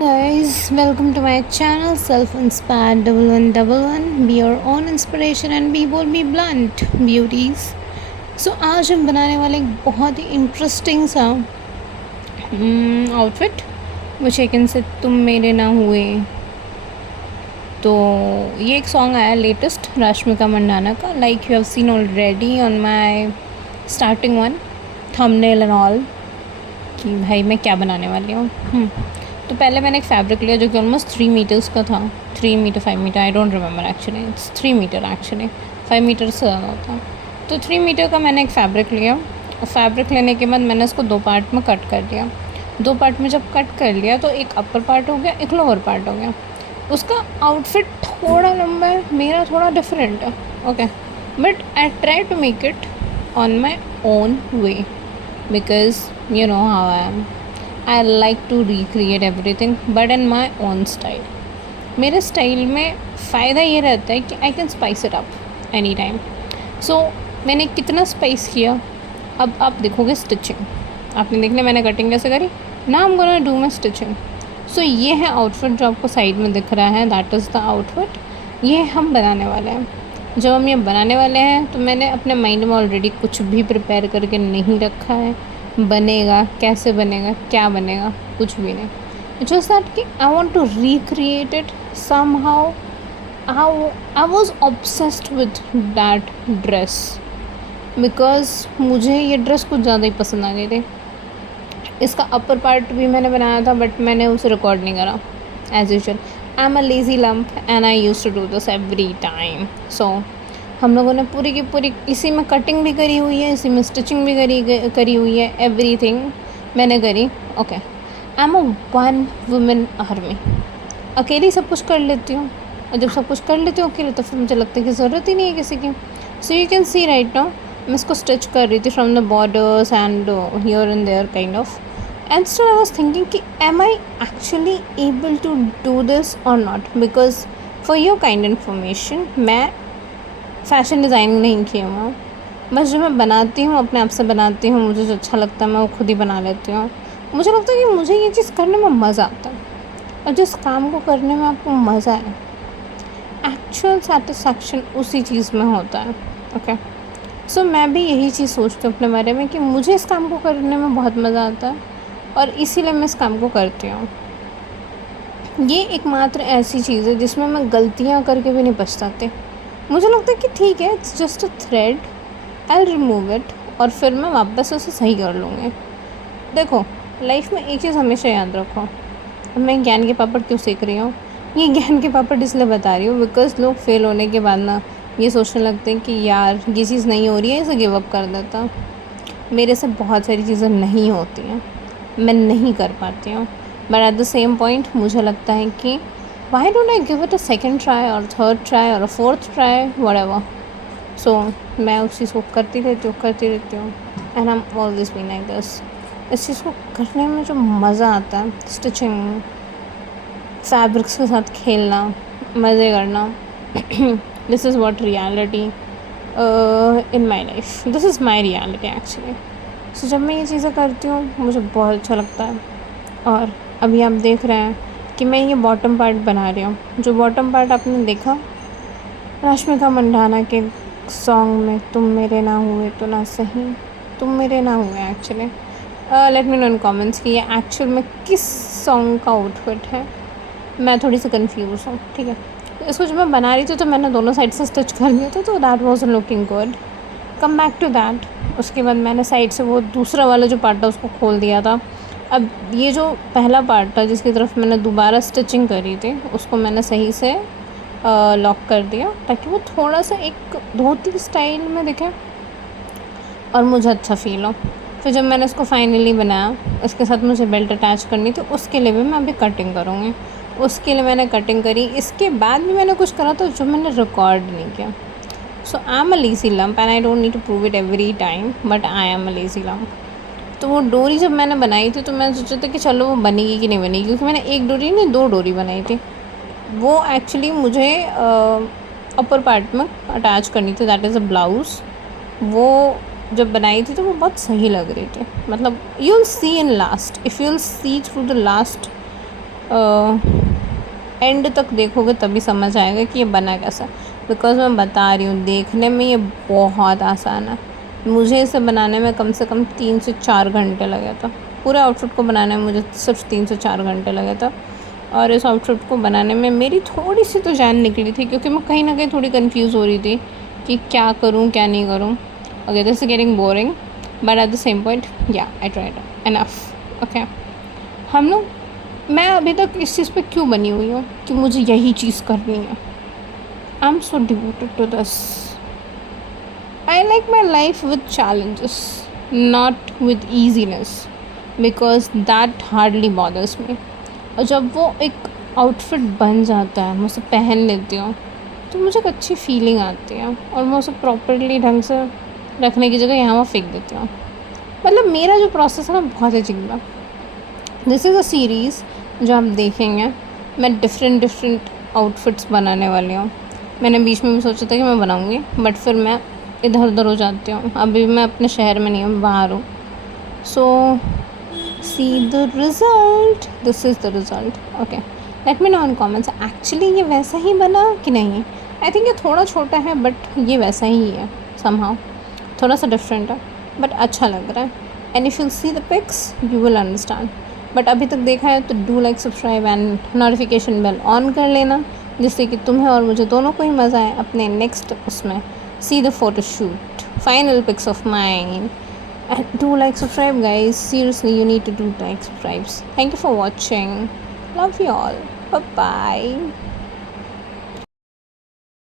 Guys, welcome to my channel Self Inspired 1111. Be your own inspiration and be bold, be blunt, beauties. So आज हम बनाने वाले एक बहुत ही इंटरेस्टिंग सा outfit which I can say तुम मेरे ना हुए। तो ये एक सॉन्ग आया लेटेस्ट राश्मिका मंडाना का, like you have seen already on my starting one thumbnail and all कि भाई मैं क्या बनाने वाली हूँ। तो पहले मैंने एक फैब्रिक लिया जो कि ऑलमोस्ट 3 मीटर्स का था, 3 metre 5 metre, I don't remember actually, it's 3 metre actually, 5 metre से ज़्यादा होता। तो 3 मीटर का मैंने एक फ़ैब्रिक लिया और फैब्रिक लेने के बाद मैंने इसको 2 पार्ट में कट कर दिया। 2 पार्ट में जब कट कर लिया तो एक अपर पार्ट हो गया, एक लोअर पार्ट हो गया। उसका आउटफिट थोड़ा लंबा है, मेरा थोड़ा डिफरेंट है, okay, but I try to make it on my own way because you know how I am. I like to recreate everything but in my own style. मेरे स्टाइल में फ़ायदा ये रहता है कि I can spice it up any time. So मैंने कितना spice किया अब आप देखोगे स्टिचिंग। आपने देखने मैंने कटिंग कैसे करी ना, I'm gonna do my stitching. So ये है आउटफिट जो आपको साइड में दिख रहा है, दैट इज़ द आउटफिट। ये हम बनाने वाले हैं। जब हम ये बनाने वाले हैं तो मैंने अपने माइंड में ऑलरेडी कुछ भी प्रिपेयर करके नहीं रखा है। बनेगा कैसे, बनेगा क्या, बनेगा कुछ भी नहीं। जस्ट दैट कि I want to recreate it some I was obsessed with that dress because मुझे ये ड्रेस कुछ ज़्यादा ही पसंद आ गई थी। इसका अपर पार्ट भी मैंने बनाया था बट मैंने उसे रिकॉर्ड नहीं करा as usual. I am a lazy lump and I use to do this every time. So हम लोगों ने पूरी की पूरी इसी में कटिंग भी करी हुई है, इसी में स्टिचिंग भी करी हुई है, एवरीथिंग मैंने करी। Okay, I am a one women army. अकेली सब कुछ कर लेती हूँ और जब सब कुछ कर लेती हूँ अकेले तो फिर मुझे लगता है कि ज़रूरत ही नहीं है किसी की। So you can see right now मैं इसको स्टिच कर रही थी from the borders and here and there kind of. And still I was thinking कि am I actually able to do this और not, because for your kind information मैं fashion designing नहीं की हूँ। बस जो मैं बनाती हूँ अपने आप से बनाती हूँ, मुझे जो अच्छा लगता है मैं वो खुद ही बना लेती हूँ। मुझे लगता है कि मुझे ये चीज़ करने में मज़ा आता है और जिस काम को करने में आपको मज़ा है एक्चुअल सेटिस्फैक्शन उसी चीज़ में होता है। ओके, सो मैं भी यही चीज़ सोचती हूँ अपने बारे में कि मुझे इस काम को करने में बहुत मज़ा आता है और इसीलिए मैं इस काम को करती हूँ। ये एकमात्र ऐसी चीज़ है जिसमें मैं गलतियाँ करके भी नहीं पछताती। मुझे लगता है कि ठीक है, it's just a thread, I remove it और फिर मैं वापस उसे सही कर लूँगी। देखो लाइफ में एक चीज़ हमेशा याद रखो, मैं ज्ञान के पापड़ क्यों सीख रही हूँ, ये ज्ञान के पापड़ इसलिए बता रही हूँ बिकॉज लोग फेल होने के बाद ना ये सोचने लगते हैं कि यार ये चीज़ नहीं हो रही है, इसे गिव अप कर देता। मेरे से बहुत सारी चीज़ें नहीं होती हैं, मैं नहीं कर पाती हूँ, but at the same point मुझे लगता है कि why don't I give it a second try or third try or a fourth try, whatever. So मैं उस चीज़ को करती रहती हूँ and I'm always been like this. इस चीज़ को करने में जो मज़ा आता है, स्टिचिंग, फैब्रिक्स के साथ खेलना, मज़े करना, this is what reality in my life, this is my reality actually. So जब मैं ये चीज़ें करती हूँ मुझे बहुत अच्छा लगता है। और अभी आप देख रहे हैं कि मैं ये बॉटम पार्ट बना रही हूँ। जो बॉटम पार्ट आपने देखा राश्मिका मंडाना के सॉन्ग में, तुम मेरे ना हुए तो ना सही, तुम मेरे ना हुए actually. Late me know in comments कि ये एक्चुअल में किस सॉन्ग का आउटफिट है। मैं थोड़ी सी कंफ्यूज हूँ, ठीक है। इसको जब मैं बना रही थी तो मैंने दोनों साइड से स्टिच कर लिया था, तो that was looking good. Come back to that, उसके बाद मैंने साइड से वो दूसरा वाला जो पार्ट था उसको खोल दिया था। अब ये जो पहला पार्ट था जिसकी तरफ मैंने दोबारा स्टिचिंग करी थी उसको मैंने सही से लॉक कर दिया ताकि वो थोड़ा सा एक धोती स्टाइल में दिखे और मुझे अच्छा फील हो। फिर जब मैंने इसको फाइनली बनाया, इसके साथ मुझे बेल्ट अटैच करनी थी, उसके लिए भी मैं अभी कटिंग करूँगी। उसके लिए मैंने कटिंग करी, इसके बाद भी मैंने कुछ करा था जो मैंने रिकॉर्ड नहीं किया। So I am a lazy lump and I don't need to prove it every time, but I am a lazy lump. तो वो डोरी जब मैंने बनाई थी तो मैं सोचा था कि चलो वो बनेगी कि नहीं बनेगी, क्योंकि मैंने एक डोरी नहीं 2 डोरी बनाई थी। वो एक्चुअली मुझे अपर पार्ट में अटैच करनी थी, दैट इज़ अ ब्लाउज़। वो जब बनाई थी तो वो बहुत सही लग रही थी, मतलब you will see in last, if you will see through the last and तक देखोगे तभी समझ आएगा कि ये बना कैसा। बिकॉज़ मैं बता रही हूँ, देखने में ये बहुत आसान है। मुझे इसे बनाने में कम से कम 3 से 4 घंटे लगे थे। पूरे आउटफिट को बनाने में मुझे सिर्फ 3 से 4 घंटे लगे थे। और इस आउटफिट को बनाने में मेरी थोड़ी सी तो जान निकली थी, क्योंकि मैं कहीं ना कहीं थोड़ी कंफ्यूज हो रही थी कि क्या करूँ क्या नहीं करूँ। Okay, this is getting boring, but at the same point या आई ट्राइड एनफ। ओके, हम लोग, मैं अभी तक इस चीज़ पे क्यों बनी हुई हूँ कि मुझे यही चीज़ करनी है। I am so devoted to this. I like my life with challenges, not with easiness, because that hardly bothers me. और जब वो एक आउटफिट बन जाता है, मैं उसे पहन लेती हूँ, तो मुझे एक अच्छी फीलिंग आती है और मैं उसे प्रॉपरली ढंग से रखने की जगह यहाँ वहाँ फेंक देती हूँ। मतलब मेरा जो प्रोसेस है ना, बहुत अजीब है। दिस इज़ अ सीरीज़ जो आप देखेंगे, मैं डिफरेंट आउटफिट्स बनाने वाली हूँ। मैंने बीच में भी सोचा था कि मैं बनाऊँगी, बट फिर मैं इधर उधर हो जाती हूँ। अभी मैं अपने शहर में नहीं हूँ, बाहर हूँ। So see the result, this is the result. Okay, let me know in comments, actually ये वैसा ही बना कि नहीं। आई थिंक ये थोड़ा छोटा है, बट ये वैसा ही है समहाउ। थोड़ा सा डिफरेंट है, बट अच्छा लग रहा है। And if you see the pics you will understand. But अभी तक देखा है तो do like, subscribe and notification bell on कर लेना, जिससे कि तुम्हें और मुझे दोनों को ही मज़ा आए अपने नेक्स्ट उसमें see the photo shoot, final pics of mine. And do like, subscribe guys, seriously you need to do like, subscribe. Thank you for watching, love you all, bye bye.